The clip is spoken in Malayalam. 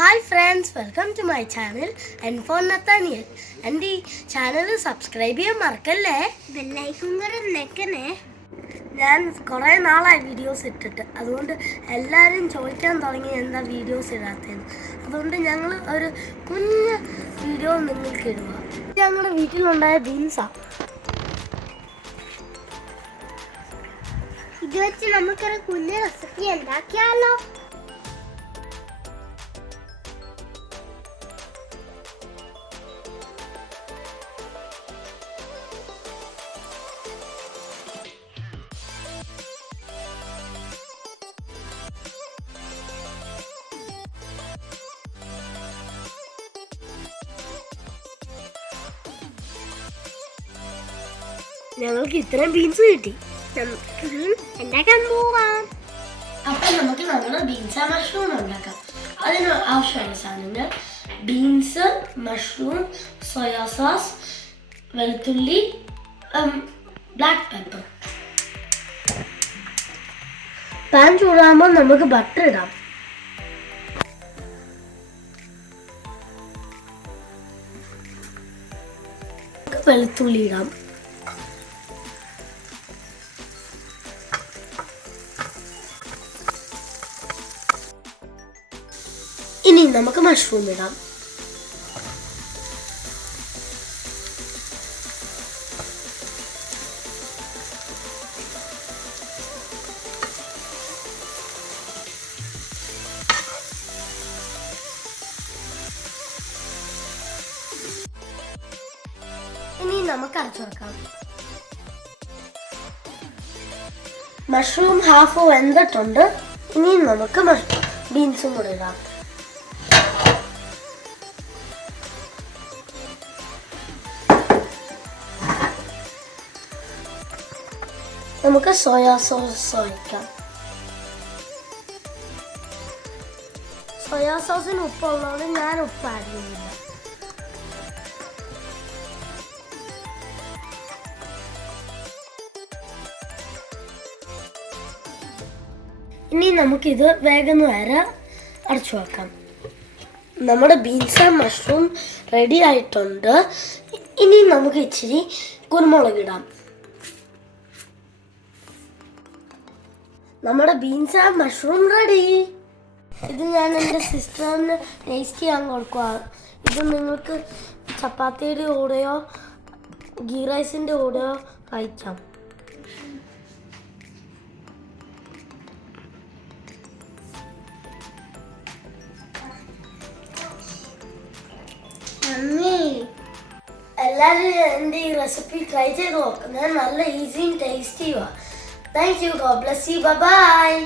Hi friends, welcome to my channel phone Nathaniel. എൻ്റെ ഈ ചാനൽ സബ്സ്ക്രൈബ് ചെയ്യാൻ മറക്കല്ലേ, ബെല്ലൈക്കൺ കൂടെ നെക്കണേ. ഞാൻ കുറേ നാളായി വീഡിയോസ് ഇട്ടിട്ട്, അതുകൊണ്ട് എല്ലാവരും ചോദിക്കാൻ തുടങ്ങി എന്താ വീഡിയോസ് ഇടാത്തതെന്ന്. അതുകൊണ്ട് ഞങ്ങൾ ഒരു കുഞ്ഞ് വീഡിയോ നിങ്ങൾക്ക് ഇടുക. ഞങ്ങളുടെ വീട്ടിലുണ്ടായ ബീൻസാണ്. ഇത് വെച്ച് നമുക്കൊരു കുഞ്ഞ് റെസിപ്പി ഉണ്ടാക്കിയാലോ? ഞങ്ങൾക്ക് ഇത്രയും ബീൻസ് കിട്ടി. ഉണ്ടാക്കാൻ പോവാം. അപ്പം നമുക്ക് നമ്മുടെ ബീൻസ് മഷ്റൂം ഉണ്ടാക്കാം. അതിന് ആവശ്യമുള്ള സാധനങ്ങൾ: ബീൻസ്, മഷ്റൂം, സോയാ സോസ്, വെളുത്തുള്ളി, ബ്ലാക്ക് പെപ്പർ. പാൻ ചൂടാകുമ്പോൾ നമുക്ക് ബട്ടർ ഇടാം. വെളുത്തുള്ളി ഇടാം. ഇനി നമുക്ക് മഷ്റൂം ഇടാം. ഇനി നമുക്ക് അടച്ചു വെക്കാം. മഷ്റൂം ഹാഫ് വെന്തിട്ടുണ്ട്. ഇനി നമുക്ക് ബീൻസും കൂടെ ഇടാം. നമുക്ക് സോയാ സോസ് ഒഴിക്കാം. സോയാ സോസിന് ഉപ്പുള്ളതുകൊണ്ട് ഞാൻ ഉപ്പ് ആഡ് ചെയ്യുന്നില്ല. ഇനി നമുക്കിത് വേഗം വരെ അടച്ചു വെക്കാം. നമ്മുടെ ബീൻസ് മഷ്റൂം റെഡി ആയിട്ടുണ്ട്. ഇനി നമുക്ക് ഇച്ചിരി കുരുമുളക് ഇടാം. നമ്മുടെ ബീൻസ് മഷ്റൂം റെഡി. ഇത് ഞാൻ എൻ്റെ സിസ്റ്ററിന് ടേസ്റ്റ് ചെയ്യാൻ കൊടുക്കുക. ഇത് നിങ്ങൾക്ക് ചപ്പാത്തിയുടെ കൂടെയോ ഗീ റൈസിൻ്റെ കൂടെയോ കഴിക്കാം. എല്ലാവരും എൻ്റെ ഈ റെസിപ്പി ട്രൈ ചെയ്ത് നോക്കുന്നത് നല്ല ഈസിയും ടേസ്റ്റിയുമാണ്. Thank you. God bless you. Bye-bye.